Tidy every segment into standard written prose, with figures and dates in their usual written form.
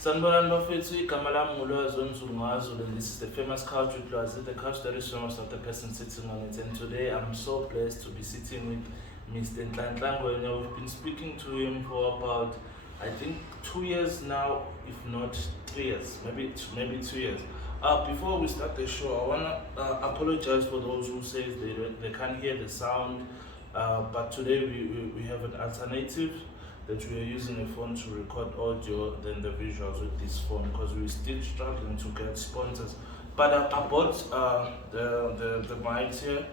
Sanibonani bafethu, igama lami nguLwazi and this is the famous couch with Lwazi, the couch that is famous of the person sitting on it. And today I'm so blessed to be sitting with Mr. Nhlanhla. We've been speaking to him for about, I think, 2 years now, if not 3 years, maybe 2 years. Before we start the show, I wanna apologize for those who say they can't hear the sound, but today we have an alternative that we are using a phone to record audio than the visuals with this phone because we're still struggling to get sponsors. But I bought the mics here.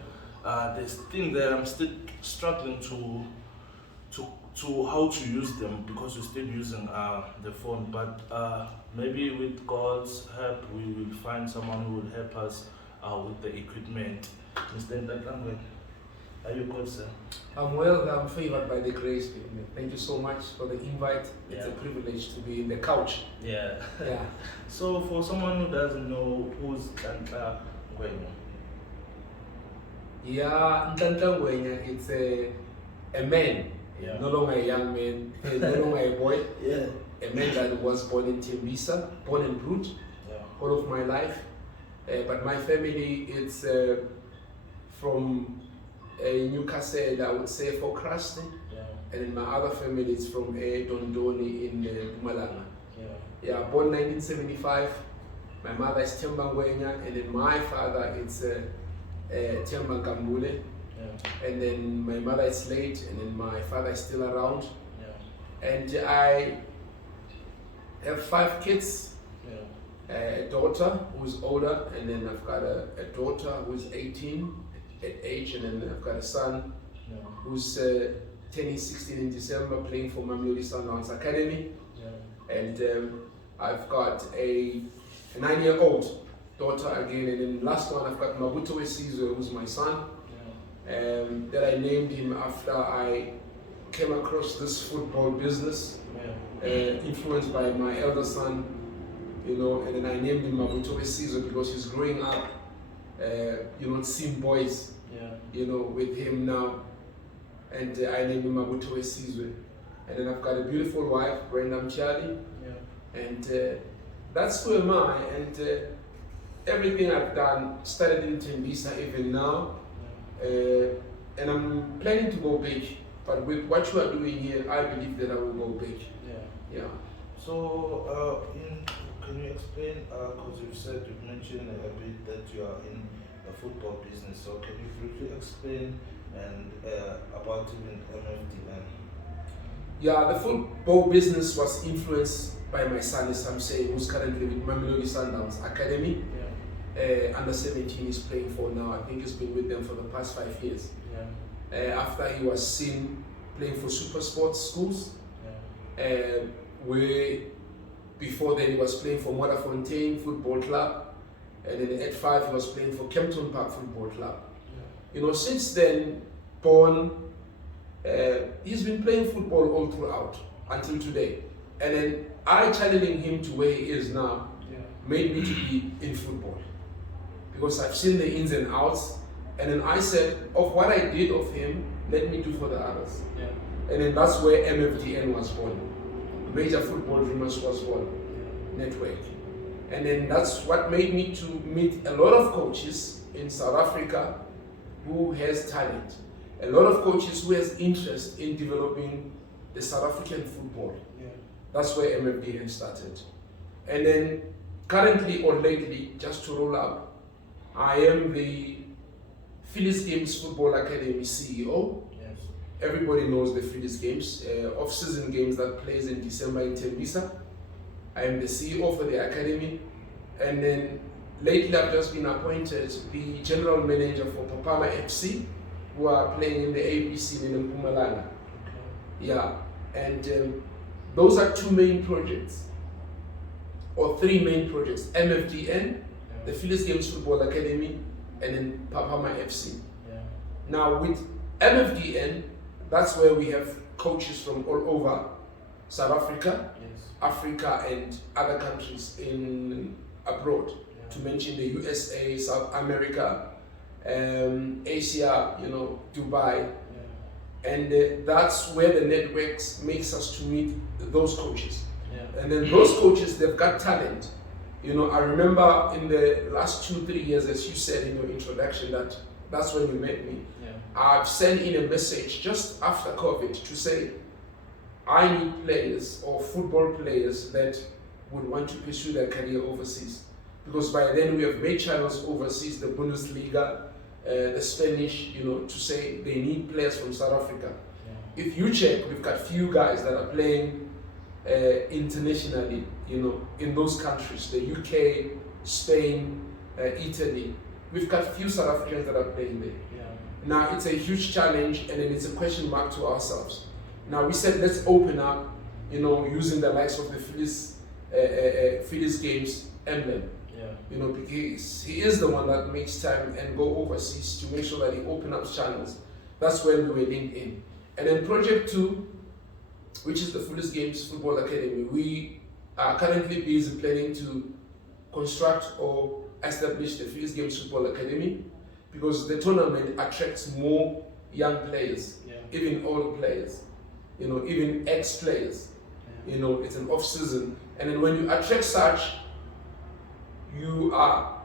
This thing that I'm still struggling to how to use them because we're still using the phone. But maybe with God's help, we will find someone who will help us with the equipment. Mr. Nhlanhla, are you good, sir? I'm well, I'm favored by the grace. Thank you so much for the invite. It's a privilege to be in the couch. Yeah. Yeah. So for someone who doesn't know, who's Ngwenya? Yeah, Ngwenya, it's a man, no longer a young man, no longer a boy. Yeah. A man that was born in Tembisa, born and brought all of my life. But my family, it's from Newcastle, I would say, for Krusty. And then my other family is from Dondoni in Mpumalanga. Born 1975. My mother is Ngwenya, and then my father is Temba Kambule. And then my mother is late, and then my father is still around. And I have 5 kids. A daughter who's older, and then I've got a daughter who's 18 at age, and then I've got a son who's turning 16 in December, playing for Mamelodi Sundowns Academy. And I've got a 9-year-old daughter again, and then last one I've got Mabuto Wesizo, who's my son, that I named him after I came across this football business, influenced by my elder son, and then I named him Mabuto Wesizo because he's growing up, seeing boys, with him now, and I named him Mabuto Wesizo. And then I've got a beautiful wife, Brenda Mchali, and that's who am I, and everything I've done started in Tembisa even now, and I'm planning to go big, but with what you are doing here, I believe that I will go big. So, can you explain, because you've mentioned a bit that you are in the football business, so can you briefly explain about even MFDN? Yeah, the football business was influenced by my son, as I'm saying, who's currently with Mamelodi Sundowns Academy. Under 17 he's playing for now. I think he's been with them for the past 5 years. After he was seen playing for super sports schools, where before then he was playing for Modderfontein Football Club, and then at 5 he was playing for Kempton Park Football Club. Since then, he's been playing football all throughout until today. And then I channeling him to where he is now made me to be in football, because I've seen the ins and outs, and then I said, of what I did of him, let me do for the others. And then that's where MFDN was born. Major Football Dreamers was born, network. And then that's what made me to meet a lot of coaches in South Africa who has talent, a lot of coaches who has interest in developing the South African football. That's where MFDN started. And then currently or lately, just to roll up, I am the Phyllis Games Football Academy CEO. Everybody knows the Phyllis Games, off-season games that plays in December in Tembisa. I am the CEO for the academy. And then lately I've just been appointed the general manager for Papama FC, who are playing in the ABC in Mpumalanga. And those are 2 main projects, or 3 main projects: MFDN, the Phyllis Games Football Academy, and then Papama FC. Now with MFDN, that's where we have coaches from all over South Africa, Africa, and other countries in abroad. To mention the USA, South America, Asia, Dubai. And that's where the networks makes us to meet those coaches. And then those coaches, they've got talent. You know, I remember in the last 2-3 years, as you said in your introduction, that's when you met me. Yeah. I've sent in a message just after COVID to say, I need players or football players that would want to pursue their career overseas. Because by then we have made channels overseas, the Bundesliga, the Spanish, you know, to say they need players from South Africa. Yeah. If you check, we've got few guys that are playing internationally, you know, in those countries, the UK, Spain, Italy. We've got few South Africans that are playing there. Yeah. Now it's a huge challenge, and then it's a question mark to ourselves. Now we said let's open up, you know, using the likes of the Phillies Games emblem. Yeah. You know, because he is the one that makes time and go overseas to make sure that he open up channels. That's when we were linked in. And then Project 2, which is the Phillies Games Football Academy, we are currently busy planning to construct or establish the Phillies Games Football Academy, because the tournament attracts more young players, yeah. Even old players, you know, even ex-players. Yeah. You know, it's an off-season. And then when you attract such, you are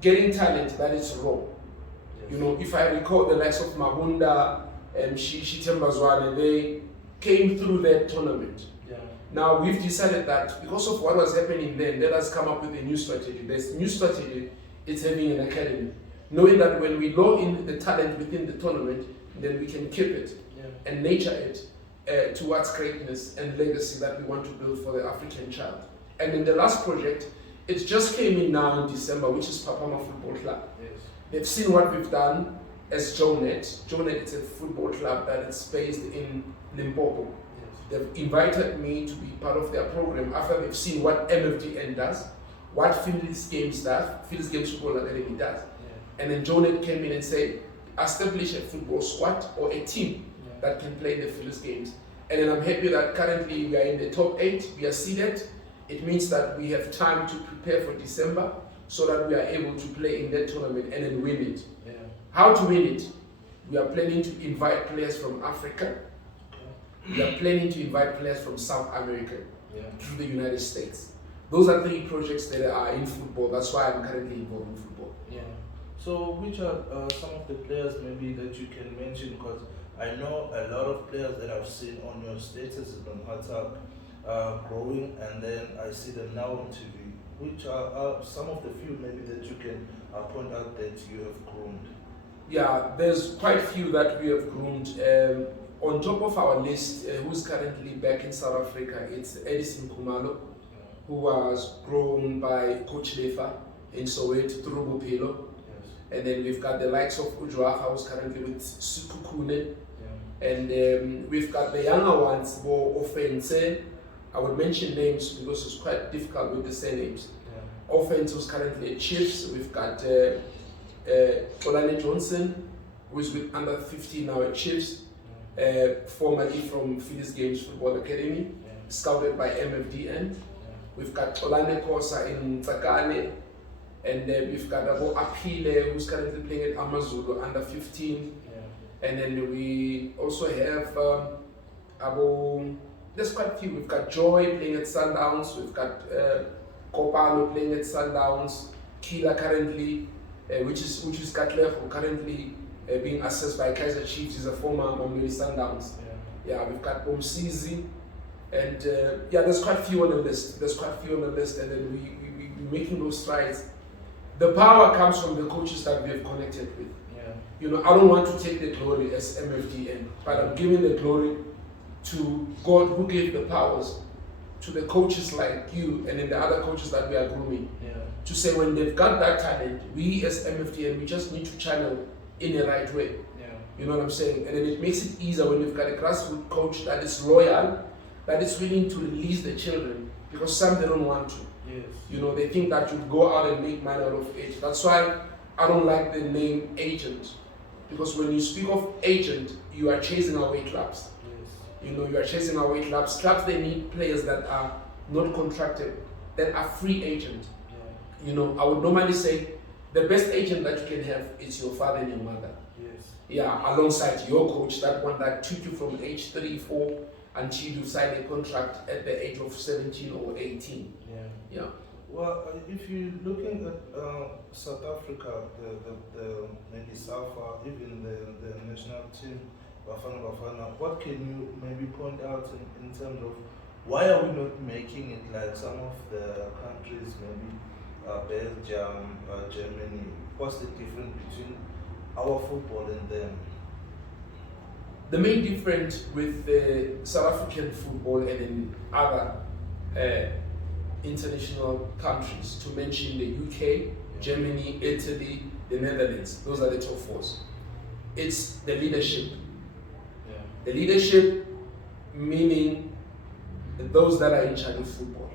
getting talent that is raw. Yes. You know, if I recall the likes of Mabunda and Shitembazwane, they came through that tournament. Yeah. Now we've decided that because of what was happening then, let us come up with a new strategy. This new strategy is having an academy. Knowing that when we lure in the talent within the tournament, then we can keep it, yeah. And nurture it towards greatness and legacy that we want to build for the African child. And in the last project, it just came in now in December, which is Papama Football Club. Yes. They've seen what we've done as JoNet. JoNet is a football club that is based in Limpopo. Yes. They've invited me to be part of their program after they've seen what MFDN does, what Phillies Games does, Phillies Games Football Academy does. Yeah. And then JoNet came in and said, establish a football squad or a team, yeah. That can play the Phillies Games. And then I'm happy that currently we are in the top 8, we are seeded. It means that we have time to prepare for December so that we are able to play in that tournament and then win it. Yeah. How to win it? We are planning to invite players from Africa. Okay. We are planning to invite players from South America, yeah. Through the United States. Those are 3 projects that are in football. That's why I'm currently involved in football. Yeah. So which are some of the players maybe that you can mention? Because I know a lot of players that I've seen on your statuses on WhatsApp growing, and then I see them now on TV. Which are some of the few maybe that you can point out that you have groomed? Yeah, there's quite a few that we have groomed. On top of our list, who's currently back in South Africa, it's Edison Khumalo, who was grown by Coach Lefa in Soweto through Bophelo. Yes. And then we've got the likes of Ujwaha, who's currently with Sukukune. Yeah. And we've got the younger ones, more Offense. I would mention names because it's quite difficult with the surnames. Yeah. Offense, who's currently at Chiefs. We've got Olane Johnson, who is with under 15 now at Chiefs. Yeah. Formerly from Phillies Games Football Academy, yeah. Scouted by MFDN. We've got Olane Kosa in Tsakane, and we've got Abo Apile, who's currently playing at Amazulu under 15. Yeah. And then we also have there's quite a few. We've got Joy playing at Sundowns, we've got Kopalo playing at Sundowns, Kila currently, which is Katleho, currently being assessed by Kaizer Chiefs, is a former Mamelodi Sundowns. Yeah, we've got Omsizi. And yeah, there's quite a few on the list. And then we're making those strides. The power comes from the coaches that we have connected with. Yeah. You know, I don't want to take the glory as MFDN, but I'm giving the glory to God who gave the powers to the coaches like you and then the other coaches that we are grooming. Yeah. To say when they've got that talent, we as MFDN, we just need to channel in the right way. Yeah. You know what I'm saying? And then it makes it easier when you've got a grassroots coach that is loyal, that is willing to release the children, because some they don't want to. Yes. You know, they think that you go out and make money out of it. That's why I don't like the name agent, because when you speak of agent, you are chasing away clubs. Yes. You know, you are chasing away clubs. Clubs, they need players that are not contracted, that are free agent. Yeah. You know, I would normally say the best agent that you can have is your father and your mother. Yes. Yeah, alongside your coach, that one that took you from age 3, 4 until you sign a contract at the age of 17 or 18. Yeah. Well, if you're looking at South Africa, the maybe SAFA, even the national team, Bafana, what can you maybe point out in terms of why are we not making it like some of the countries, maybe Belgium, Germany? What's the difference between our football and them? The main difference with South African football and in other international countries, to mention the UK, Germany, Italy, the Netherlands, those are the top fours. It's the leadership. The leadership meaning those that are in charge of football.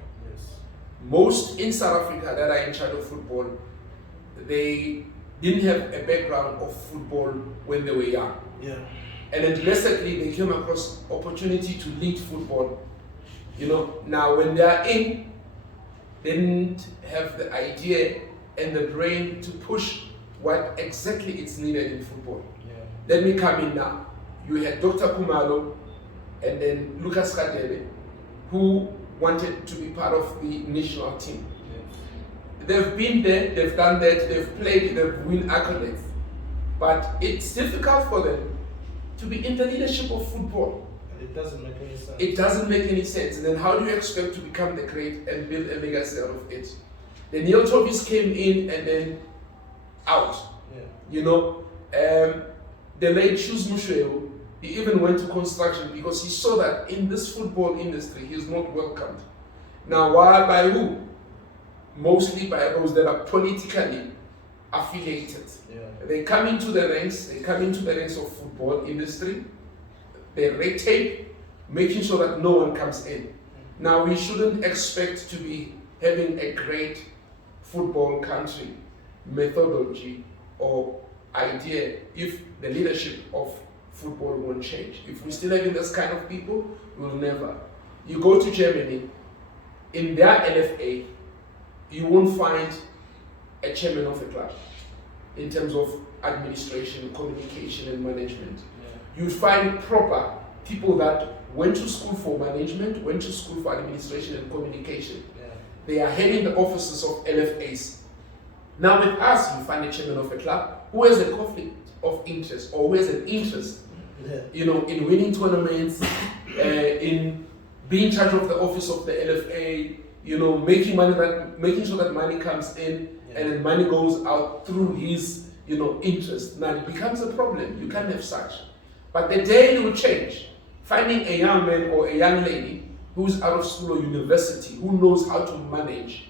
Most in South Africa that are in charge of football, they didn't have a background of football when they were young. And then domestically they came across opportunity to lead football. Now when they are in, they didn't have the idea and the brain to push what exactly is needed in football. Let me come in now. You had Dr. Kumalo and then Lucas Kadebe, who wanted to be part of the national team. They've been there, they've done that, they've played, they've won accolades. But it's difficult for them to be in the leadership of football. And it doesn't make any sense. It doesn't make any sense. And then how do you expect to become the great and build a legacy out of it? Then Neil Tovis came in and then out. The late Shoes Mushweo, he even went to construction because he saw that in this football industry, he's not welcomed. Now, why? By who? Mostly by those that are politically affiliated. They come into the ranks of football industry, they red tape, making sure that no one comes in. Now, we shouldn't expect to be having a great football country methodology or idea if the leadership of football won't change. If we still having this kind of people, we'll never. You go to Germany, in their LFA, you won't find a chairman of a club in terms of administration, communication and management. You'd find proper people that went to school for management, went to school for administration and communication. They are heading the offices of LFAs. Now with us, you find a chairman of a club who has a conflict of interest or who has an interest in winning tournaments, in being in charge of the office of the LFA, making sure that money comes in and then money goes out through his interest. Now it becomes a problem. You can't have such. But the day it will change, finding a young man or a young lady who's out of school or university, who knows how to manage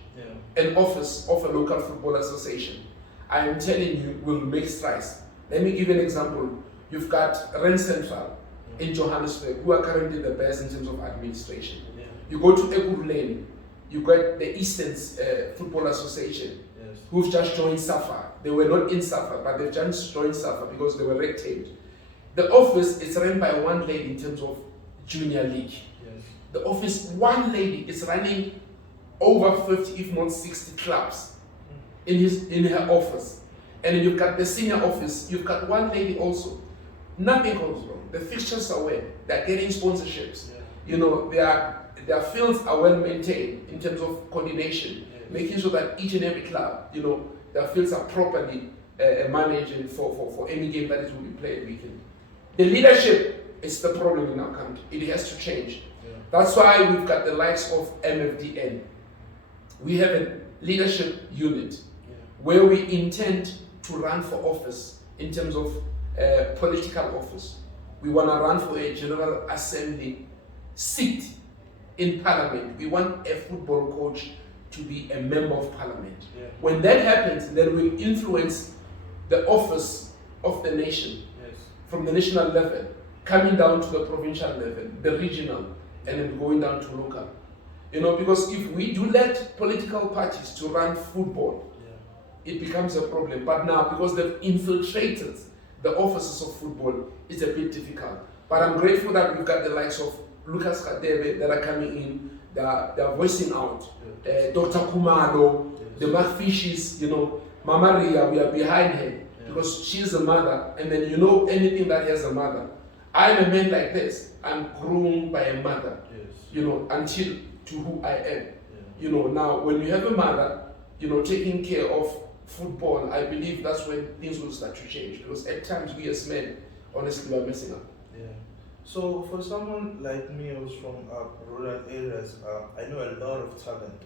an office of a local football association, I am telling you, will make strides. Let me give you an example. You've got Ren Central in Johannesburg, who are currently the best in terms of administration. You go to Ekurhuleni, you got the Eastern's Football Association, who've just joined SAFA. They were not in SAFA, but they've just joined SAFA because they were red taped. The office is run by one lady in terms of junior league. The office, one lady is running over 50, if not 60 clubs in her office. And then you've got the senior office, you've got one lady also. Nothing goes wrong. The fixtures are well. They're getting sponsorships. Their fields are well maintained in terms of coordination, making sure that each and every club, their fields are properly managed for any game that it will be played weekend. The leadership is the problem in our country. It has to change. That's why we've got the likes of MFDN. We have a leadership unit where we intend to run for office in terms of political office. We want to run for a General Assembly seat in Parliament. We want a football coach to be a member of Parliament. When that happens, then we influence the office of the nation from the national level, coming down to the provincial level, the regional, and then going down to local. Because if we do let political parties to run football, it becomes a problem. But now, because they've infiltrated the offices of football, it's a bit difficult. But I'm grateful that we've got the likes of Lucas Kadebe that are coming in, they're voicing out. Dr. Kumalo, the Macfishes, Mama Ria, we are behind her because she's a mother. And then anything that has a mother, I'm a man like this. I'm grown by a mother, Yes. Until to who I am. Yeah. Now when you have a mother, taking care of football, I believe that's when things will start to change. Because at times we as men, honestly, are messing up. Yeah. So for someone like me who's from rural areas, I know a lot of talent.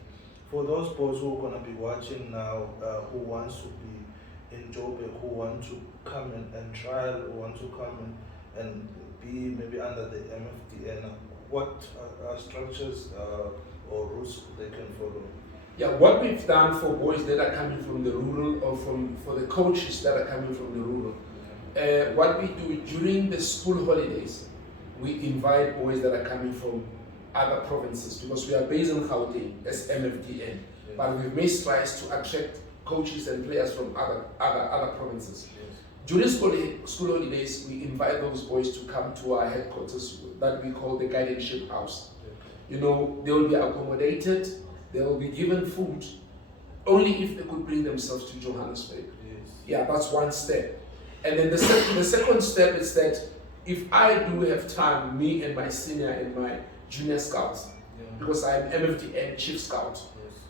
For those boys who are gonna be watching now, who wants to be in Joburg, who want to come and trial, who want to come and be maybe under the MFDN, what structures or routes they can follow? Yeah, what we've done for boys that are coming from the rural, or for the coaches that are coming from the rural, what we do during the school holidays, we invite boys that are coming from other provinces, because we are based in Gauteng as MFDN, but we've made strides to attract coaches and players from other provinces. During school holidays, we invite those boys to come to our headquarters that we call the Guardianship House. They will be accommodated, they will be given food, only if they could bring themselves to Johannesburg. Yeah, that's one step. And then the second step is that if I do have time, me and my senior and my junior scouts, because I'm MFDN Chief Scout,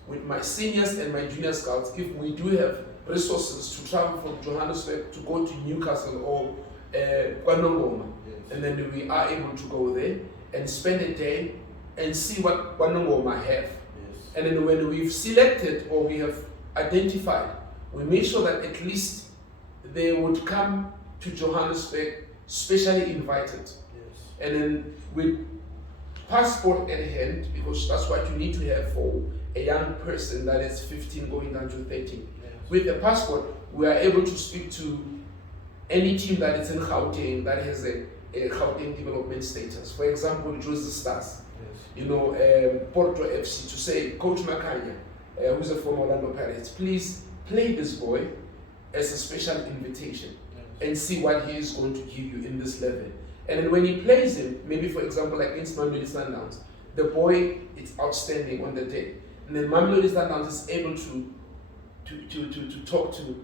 with my seniors and my junior scouts, if we do have resources to travel from Johannesburg to go to Newcastle or KwaNongoma, and then we are able to go there and spend a day and see what KwaNongoma have. And then when we've selected or we have identified, we make sure that at least they would come to Johannesburg specially invited. And then with passport at hand, because that's what you need to have for a young person that is 15 going down to 13. With the passport, we are able to speak to any team that is in Gauteng that has a Gauteng development status. For example, Jose Stars, Porto FC, to say, Coach Makanya, who's a former Orlando Pirates, please play this boy as a special invitation and see what he is going to give you in this level. And then when he plays him, maybe for example like against Mamelodi Sundowns, the boy is outstanding on the day. And then Mamelodi Sundowns is able to talk to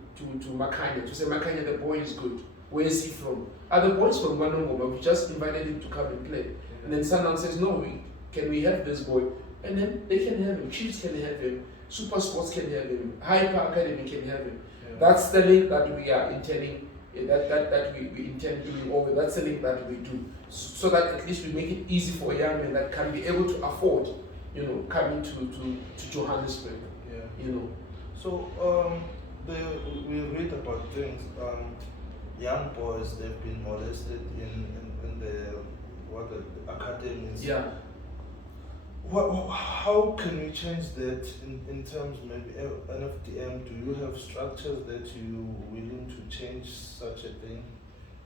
Makanya, to say, Makanya, the boy is good. Where is he from? The boys from KwaNongoma, we just invited him to come and play. And then Sundowns says, no, can we have this boy? And then they can have him, Chiefs can have him, Super Sports can have him, Hyper Academy can have him. That's the link that we are intending, that we intend doing, or that's the link that we do, so that at least we make it easy for a young man that can be able to afford, coming to Johannesburg. So we read about things. Young boys, they've been molested in the academies. Yeah. How can we change that in terms maybe NFDM? Do you have structures that you willing to change such a thing?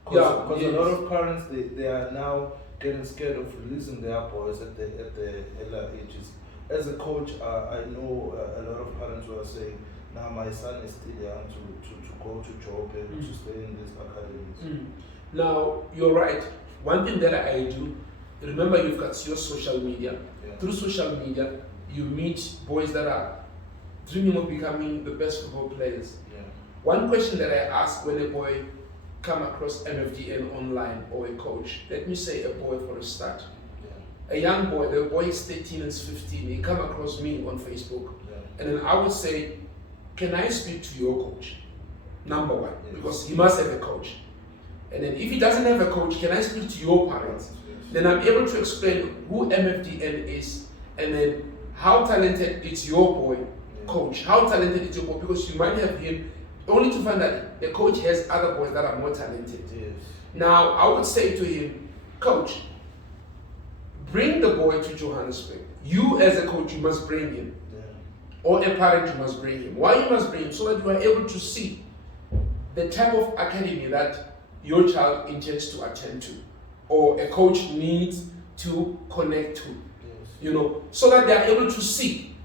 Because a lot of parents they are now getting scared of releasing their boys at the early ages. As a coach, I know a lot of parents who are saying, now my son is still young to go to Joburg, to stay in these academies. Now, you're right. One thing that I do, remember you've got your social media. Through social media, you meet boys that are dreaming of becoming the best football players. One question that I ask when a boy come across MFDN online or a coach, let me say a boy for a start. A young boy, the boy is 13 and 15, he come across me on Facebook, and then I would say, can I speak to your coach? Number one, because he must have a coach. And then if he doesn't have a coach, can I speak to your parents? Then I'm able to explain who MFDN is, and then how talented is your boy, coach. How talented is your boy, because you might have him, only to find that the coach has other boys that are more talented. Now, I would say to him, coach, bring the boy to Johannesburg. You as a coach, you must bring him. Or a parent, you must bring him. Why you must bring him? So that you are able to see the type of academy that your child intends to attend to, or a coach needs to connect to, so that they are able to see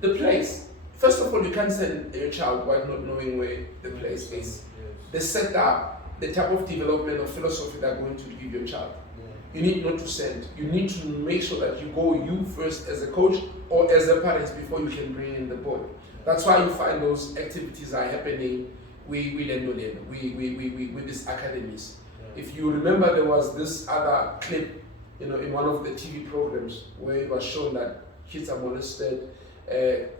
the place. First of all, you can't send your child while not knowing where the place is. The setup, the type of development or philosophy they're going to give your child. You need not to send. You need to make sure that you go you first as a coach or as a parent before you can bring in the boy. That's why you find those activities are happening with these academies. If you remember, there was this other clip, in one of the TV programs where it was shown that kids are molested,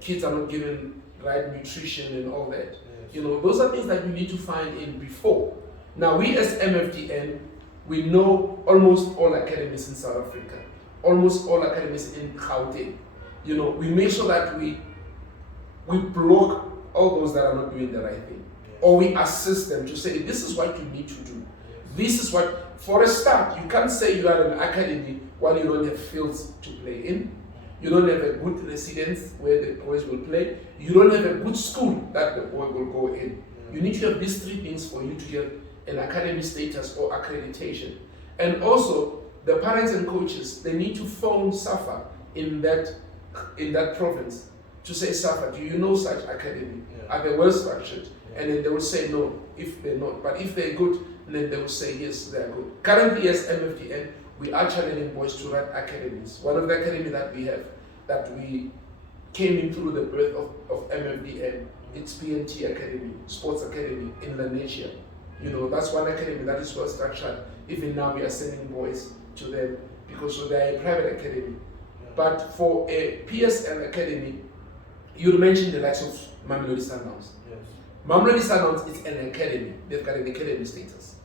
kids are not given right nutrition and all that. Those are things that you need to find in before. Now, we as MFDN, we know almost all academies in South Africa, almost all academies in Gauteng. We make sure that we block all those that are not doing the right thing. Or we assist them to say, this is what you need to do. This is what, for a start, you can't say you are an academy while you don't have fields to play in. You don't have a good residence where the boys will play. You don't have a good school that the boy will go in. You need to have these three things for you to get an academy status or accreditation. And also, the parents and coaches, they need to phone SAFA in that province to say, SAFA, do you know such academy? Are they well structured? And then they will say no if they're not. But if they're good, then they will say yes, they're good. Currently, as MFDN, we are challenging boys to run academies. One of the academies that we have, that we came in through the birth of MFDN, it's PNT Academy, Sports Academy in Nhlanhla. That's one academy that is well structured. Even now, we are sending boys to them because they are a private academy. But for a PSL academy, you mentioned the likes of Mamelodi Sundowns. Mamelodi Sundowns is an academy. They've got an academy status.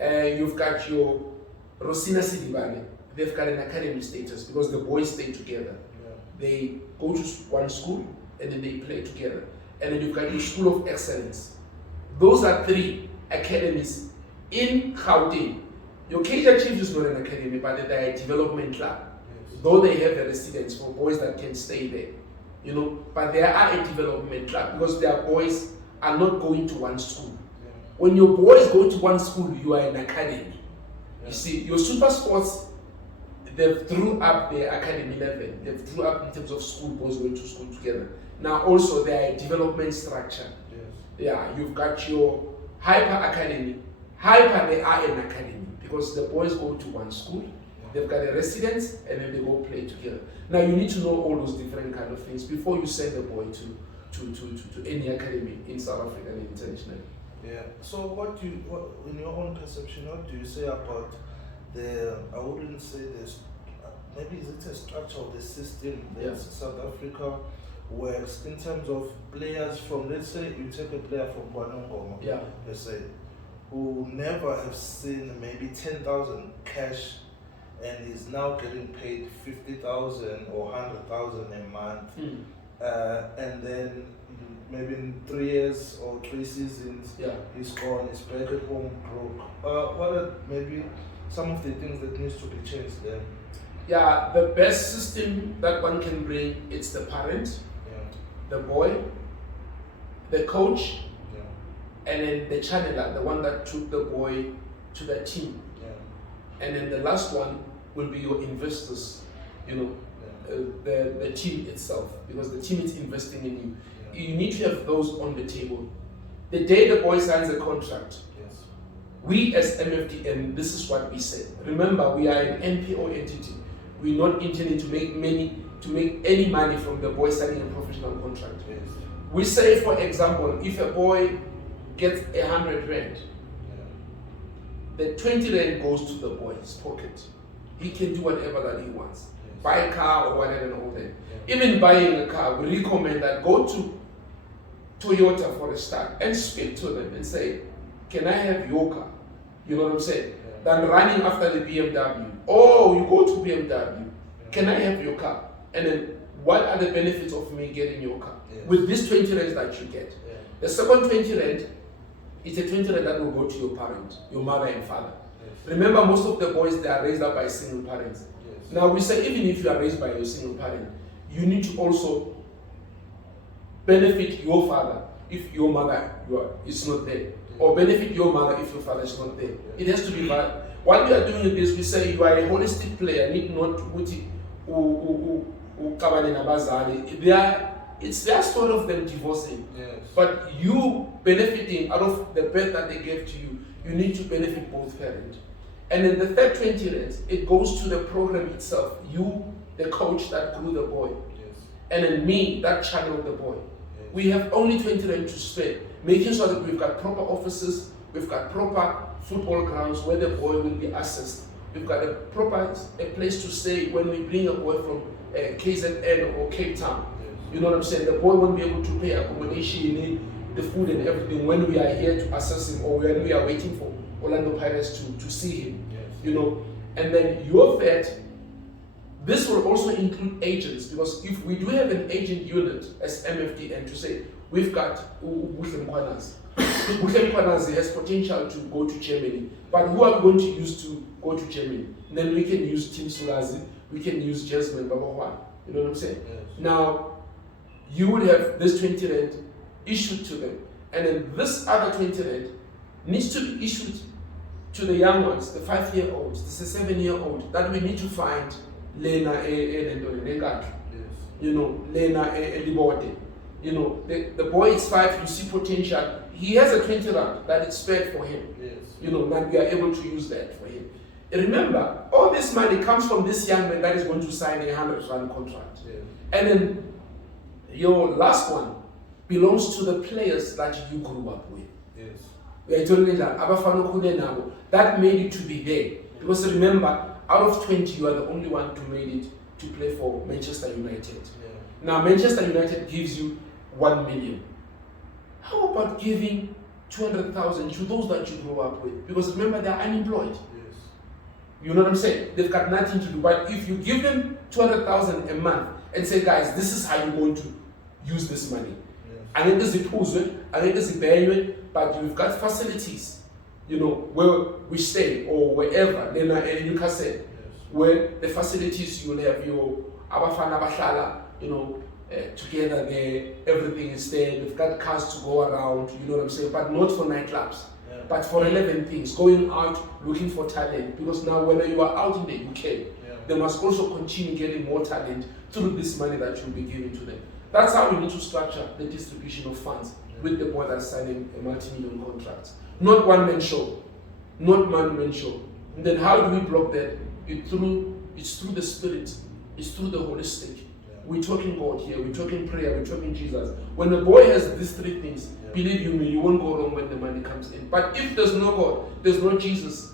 You've got your Rosina Sidibane. They've got an academy status because the boys stay together. They go to one school and then they play together. And then you've got your School of Excellence. Those are three academies in Gauteng. Your Kaizer Chiefs is not an academy, but they are a development club. Though they have a residence for boys that can stay there. But they are a development club because their boys are not going to one school. When your boys go to one school, you are an academy. You see, your super sports, they've drew up their academy level. They've drew up in terms of school, boys going to school together. Now also, they are a development structure. You've got your Hyper Academy. Hyper, they are an academy because the boys go to one school. They've got a residence and then they go play together. Now you need to know all those different kind of things before you send a boy to any academy in South Africa and internationally. So what in your own perception, what do you say about I wouldn't say this, maybe is it a structure of the system that South Africa works in terms of players from, let's say you take a player from Kwanongoma, let's say, who never have seen maybe 10,000 cash and is now getting paid 50,000 or 100,000 a month, and then maybe in 3 years or 3 seasons, he's gone, he's back at home broke. What are maybe some of the things that needs to be changed there? The best system that one can bring, it's the parent, the boy, the coach, and then the channeler, the one that took the boy to the team. And then the last one will be your investors, the team itself, because the team is investing in you. You need to have those on the table. The day the boy signs a contract, we as MFDN, this is what we said. Remember, we are an NPO entity. We're not intending to make any money from the boy signing a professional contract. We say, for example, if a boy gets 100 rand, the 20 rand goes to the boy's pocket. He can do whatever that he wants. Buy a car or whatever and all that. Even buying a car, we recommend that go to Toyota for a start and speak to them and say, can I have your car? You know what I'm saying? Than running after the BMW. Oh, you go to BMW. Can I have your car? And then what are the benefits of me getting your car? With this 20 rand that you get. The second 20 rand, it's a 20 rand that will go to your parent, your mother and father. Remember, most of the boys, they are raised up by single parents. Now we say, even if you are raised by your single parent, you need to also benefit your father if your mother is not there, or benefit your mother if your father is not there. It has to be valid. While we are doing this, we say you are a holistic player, need not it's their story of them divorcing. But you benefiting out of the birth that they gave to you, you need to benefit both parents. And then the third 20 rands, it goes to the program itself. You, the coach that grew the boy. And then me, that channeled the boy. We have only 20 rand to spend, making sure that we've got proper offices, We've got proper football grounds where the boy will be assessed. We've got a proper place to stay when we bring a boy from KZN or Cape Town. You know what I'm saying? The boy won't be able to pay accommodation, the food and everything when we are here to assess him or when we are waiting for Orlando Pirates to see him. You know, and then your vet, this will also include agents, because if we do have an agent unit as MFDN to say, we've got Nhlanhla. Nhlanhla has potential to go to Germany, but who are we going to use to go to Germany? And then we can use Team Lwazi, we can use Jasmine, blah, blah, blah. You know what I'm saying? Yes. Now, you would have this 20 rand issued to them, and then this other 20 rand needs to be issued to the young ones, the 5-year-olds, the 7-year-old, that we need to find Lena you know, Lena Libote. You know, the boy is 5, you see potential. He has a 20 rand that is spared for him. Yes. You know, and we are able to use that for him. And remember, all this money comes from this young man that is going to sign a 100 rand contract. Yes. And then your last one belongs to the players that you grew up with. Yes. We are telling that that made it to be there. Because remember, out of 20, you are the only one who made it to play for Manchester United. Yeah. Now, Manchester United gives you 1 million. How about giving 200,000 to those that you grew up with? Because remember, they are unemployed. Yes. You know what I'm saying? They've got nothing to do. But if you give them 200,000 a month and say, guys, this is how you're going to use this money. I think this is but you've got facilities, you know, where we stay or wherever, Lena and Newcastle, yes, where the facilities you'll have your Abafana Bashala, you know, together there, everything is there. We've got cars to go around, you know what I'm saying, but not for nightclubs, but for relevant things, going out looking for talent. Because now, whether you are out in the UK, they must also continue getting more talent through this money that you'll be giving to them. That's how we need to structure the distribution of funds with the boy that's signing a multi-million contract. Not one-man show. Not one-man show. And then how do we block that? It's through the Spirit. It's through the holistic. We're talking God here. We're talking prayer. We're talking Jesus. When the boy has these three things, believe you me, you won't go wrong when the money comes in. But if there's no God, there's no Jesus,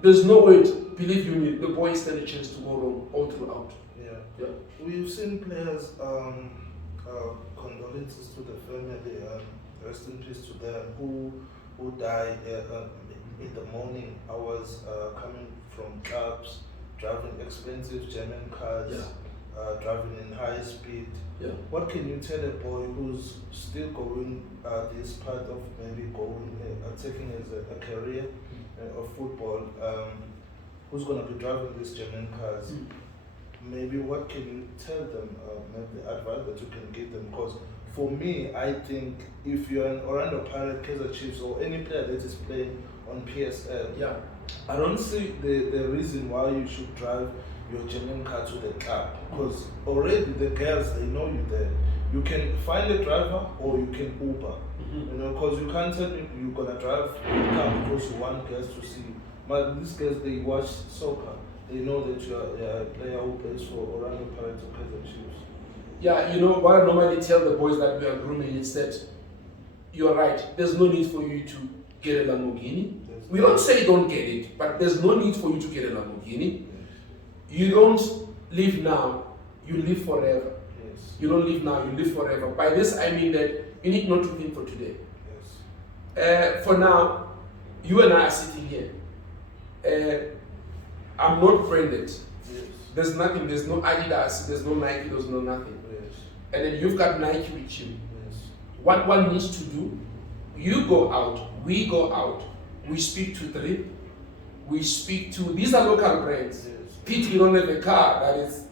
there's no word, believe you me, the boy stands a chance to go wrong all throughout. Yeah. We've seen players, condolences to the family, rest in peace to them who died in the morning hours, coming from clubs, driving expensive German cars, driving in high speed. What can you tell a boy who's still going this part of maybe taking as a career of football, who's going to be driving these German cars? Maybe what can you tell them, maybe the advice that you can give them? Because for me, I think if you're an Orlando Pirates, Kaizer Chiefs, or any player that is playing on PSL, I don't see the reason why you should drive your German car to the club. Because already the girls, they know you there. You can find a driver or you can Uber. You know, because you can't tell me you're going to drive your car because you want girls to see you. But these girls, they watch soccer. They know that you are a player who plays for Orlando Pirates or Kaizer Chiefs. Yeah, you know, what I normally tell the boys that we are grooming is that you're right. There's no need for you to get a Lamborghini. We don't say don't get it, but there's no need for you to get a Lamborghini. You don't live now, you live forever. Yes. You don't live now, you live forever. By this I mean that you need not to think for today. Yes. For now, you and I are sitting here. I'm not branded. Yes. There's nothing, there's no Adidas, there's no Nike, there's no nothing. Yes. And then you've got Nike with you. Yes. What one needs to do, you go out, we go out, we speak to three, we speak to, these are local brands. Yes. Pete, you don't have a car that is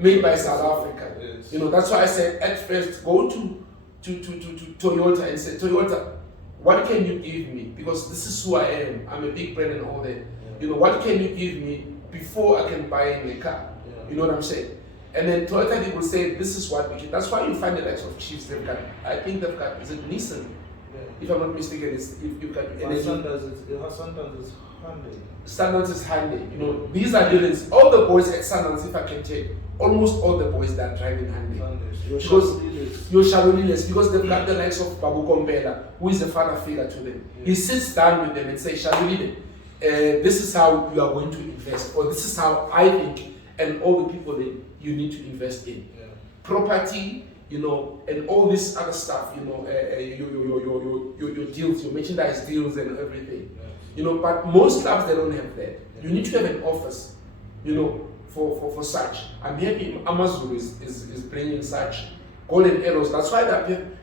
made by South Africa. Yes. You know, that's why I said at first, go to Toyota and say, Toyota, what can you give me? Because this is who I am. I'm a big brand and all that. You know, what can you give me before I can buy a car? You know what I'm saying? And then Toyota, they will say, this is what we can. That's why you find the likes of Chiefs, they've got, I think they've got, is it Nissan? If I'm not mistaken, you've got energy. Sometimes it's Hyundai. Sundance is Hyundai. You know, these are dealers. All the boys at Sundance, if I can tell, almost all the boys that are driving Hyundai. Because your Shaloliles, because they've got the likes of Babu Kompela, who is a father figure to them. He sits down with them and says, Shalolile, this is how you are going to invest, or this is how I think, and all the people that you need to invest in. Property, you know, and all this other stuff, you know, your deals, your merchandise deals and everything. You know, but most clubs, they don't have that. You need to have an office, you know, for such. I'm happy Amazon is bringing such golden arrows. That's why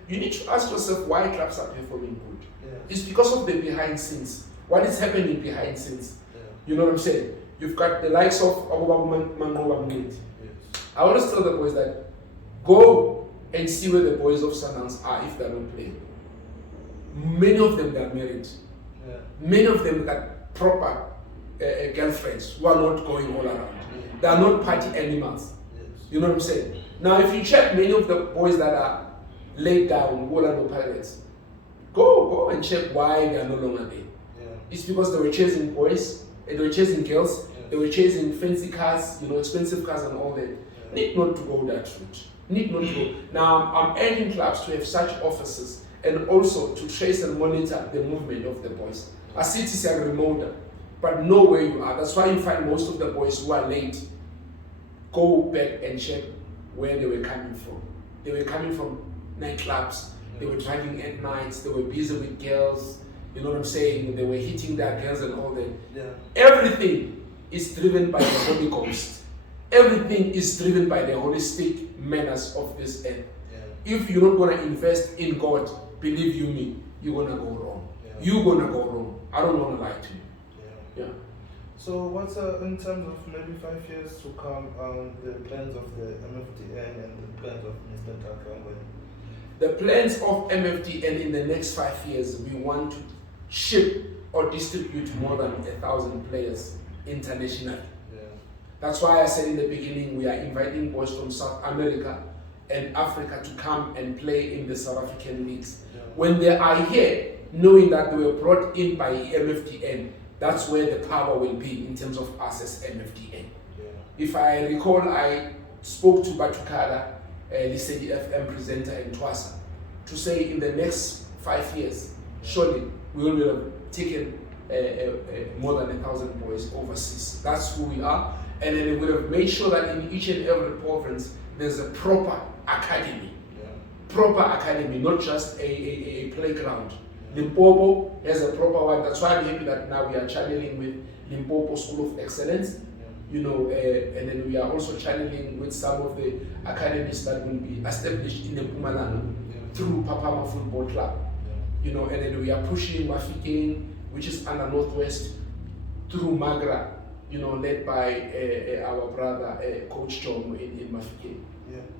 you need to ask yourself why clubs are performing good. It's because of the behind scenes. What is happening behind scenes? You know what I'm saying? You've got the likes of Yes. I always tell the boys that go and see where the boys of Sundowns are if they're not playing. Many of them, they're married. Many of them got proper girlfriends who are not going all around. They are not party animals. You know what I'm saying? Now, if you check many of the boys that are laid down, Orlando Pirates, go and check why they are no longer there. It's because they were chasing boys, they were chasing girls, they were chasing fancy cars, you know, expensive cars and all that. Need not to go that route. Need not to go. Now, I'm urging clubs to have such offices and also to trace and monitor the movement of the boys. A cities are remote, but know where you are. That's why you find most of the boys who are late go back and check where they were coming from. They were coming from nightclubs, they were driving at nights, they were busy with girls, you know what I'm saying? They were hitting their girls and all that. Everything is driven by the Holy Ghost. Everything is driven by the holistic manners of this earth. If you're not going to invest in God, believe you me, you're going to go wrong. You're going to go wrong. I don't want to lie to you. So what's in terms of maybe 5 years to come, the plans of the MFDN and the plans of Mr. Nhlanhla? The plans of MFDN in the next 5 years, we want to ship or distribute more than 1,000 players internationally. That's why I said in the beginning, we are inviting boys from South America and Africa to come and play in the South African leagues. When they are here, knowing that they were brought in by MFDN, that's where the power will be in terms of us as MFDN. If I recall, I spoke to Batukada, Lisedi FM presenter in Twasa, to say in the next 5 years, surely we will have taken more than 1,000 boys overseas. That's who we are. And then we have made sure that in each and every province, there's a proper academy. Proper academy, not just a playground. Limpopo has a proper one. That's why I'm happy that now we are channeling with Limpopo School of Excellence, you know, and then we are also channeling with some of the academies that will be established in the Mpumalanga through Papama Football Club, you know, and then we are pushing Mafikeng, which is under Northwest, through Magra, you know, led by our brother, Coach John in Mafikeng.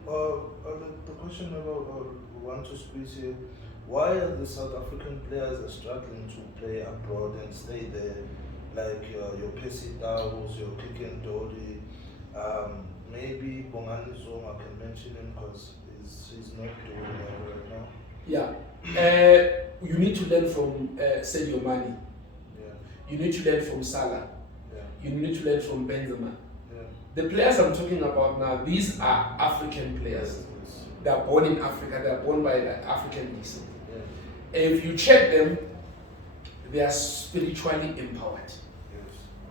The question about we want to squeeze here. Why are the South African players struggling to play abroad and stay there? Like your Percy Dowles, your Kiken Dodi, maybe Bongani Zoma, I can mention him because he's not doing well right now. You need to learn from Sadio Mane. You need to learn from Salah. You need to learn from Benzema. The players I'm talking about now, these are African players. They are born in Africa. They are born by African descent. If you check them, they are spiritually empowered.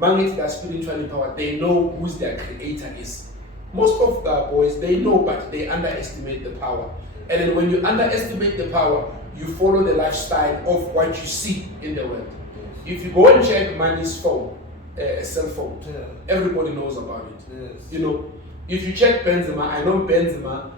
They are spiritually empowered. They know who their creator is. Most of the boys, they know, but they underestimate the power. And then when you underestimate the power, you follow the lifestyle of what you see in the world. If you go and check Mane's phone, cell phone, everybody knows about it. You know, if you check Benzema, I know Benzema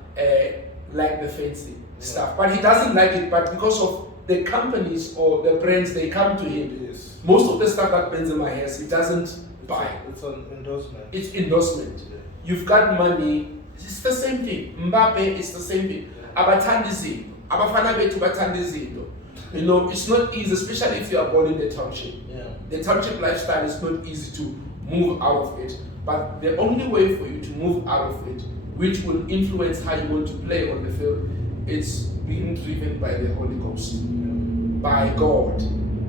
like the fancy stuff, but he doesn't like it. But because of the companies or the brands, they come to him. Most of the stuff that Benzema has, he doesn't buy. It's an endorsement. It's endorsement. You've got money. It's the same thing. Mbappe, it's the same thing. Abathanda izinto. Abafana bethu bathanda izinto. You know, it's not easy, especially if you are born in the township. The township lifestyle is not easy to move out of it. But the only way for you to move out of it, which will influence how you want to play on the field, it's being driven by the Holy Ghost, by God,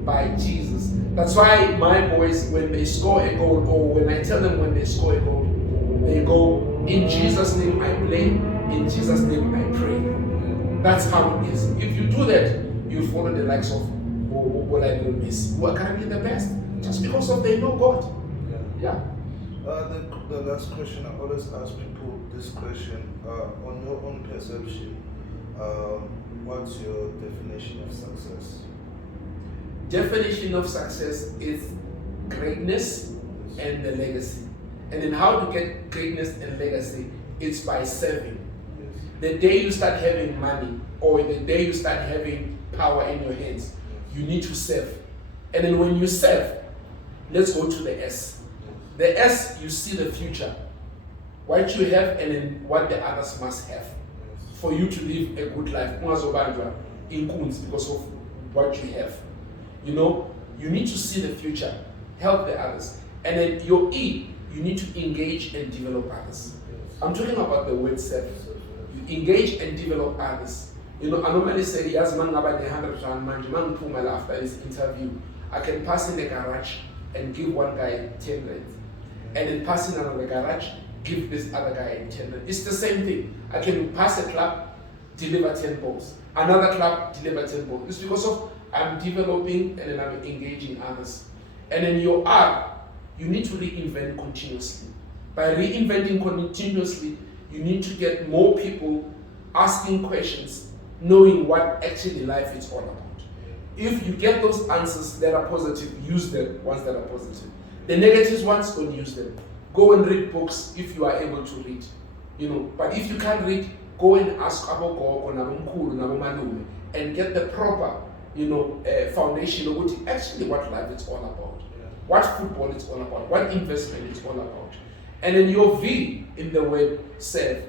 by Jesus. That's why my boys, when they score a goal, or when I tell them when they score a goal, they go, in Jesus' name I play, in Jesus' name I pray. That's how it is. If you do that, you follow the likes of Messi, who are currently the best, just because of they know God. Yeah. The last question, I always ask people this question, on your own perception, what's your definition of success? Definition of success is greatness and the legacy. And then how to get greatness and legacy, it's by serving. Yes. The day you start having money or the day you start having power in your hands, you need to serve. And then when you serve, let's go to the S. The S, you see the future. What you have and then what the others must have for you to live a good life. Because of what you have. You know, you need to see the future, help the others. And then your E, you need to engage and develop others. I'm talking about the word serve. You engage and develop others. You know, I normally say, yes, man, about the 100 rand man, after this interview, I can pass in the garage and give one guy 10 rand. And then pass in another garage, give this other guy 10 rand. It's the same thing. I can pass a club, deliver 10 balls. Another club, deliver 10 balls. It's because of I'm developing and then I'm engaging others. And then your R, you need to reinvent continuously. By reinventing continuously, you need to get more people asking questions, knowing what actually life is all about. If you get those answers that are positive, use them ones that are positive. The negatives ones, don't use them. Go and read books if you are able to read. You know, but if you can't read, go and ask about God and get the proper, foundation of actually what life is all about, what football is all about, what investment is all about. And then your V in the word serve,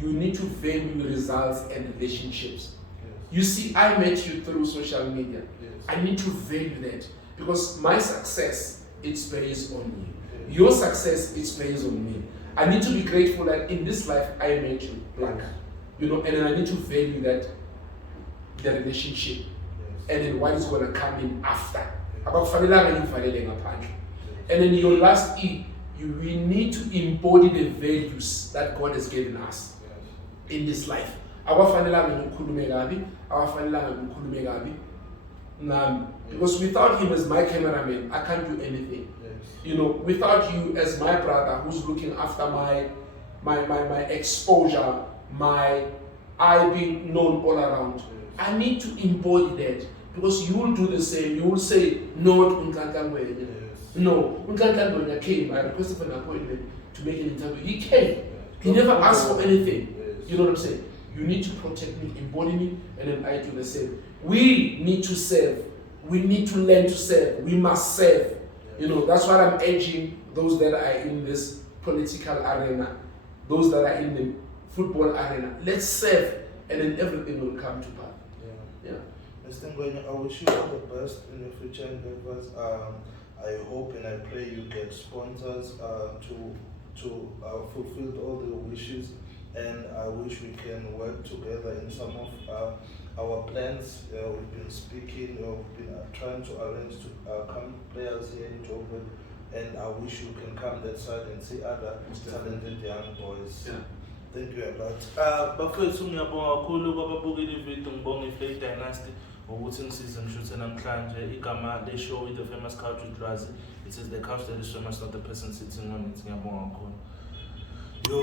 you need to value results and relationships. You see, I met you through social media. I need to value that because my success, it's based on you. Your success, it's based on me. I need to be grateful that in this life I met you, and then I need to value that the relationship, and then what is going to come in after. And then your last E, we need to embody the values that God has given us in this life. Because without him as my cameraman, I can't do anything. Without you as my brother who's looking after my exposure, my I being known all around, I need to embody that. Because you will do the same. You will say, no to Ngwenya. No, Ngwenya came. I requested for an appointment to make an interview. He came. He never asked for anything. You know what I'm saying? You need to protect me, embody me, and then I do the same. We need to serve. We need to learn to serve. We must serve. That's what I'm urging those that are in this political arena, those that are in the football arena. Let's serve, and then everything will come to pass. Mr. Ngwenya, I wish you all the best in your future endeavors. I hope and I pray you get sponsors to fulfill all the wishes, and I wish we can work together in some of our plans. We've been speaking, we've been trying to arrange to come players here in Joburg, and I wish you can come that side and see other talented young boys. Thank you a lot. Bafethu ngiyabonga kakhulu kwababukeli ivideo, ngibonga iFlay Dynasty ukuthi ngisize ngishuthe namhlanje igama le show The Famous Couch with Lwazi. It says the couch that is famous, not the person sitting on it. Ngiyabonga kakhulu. Yo.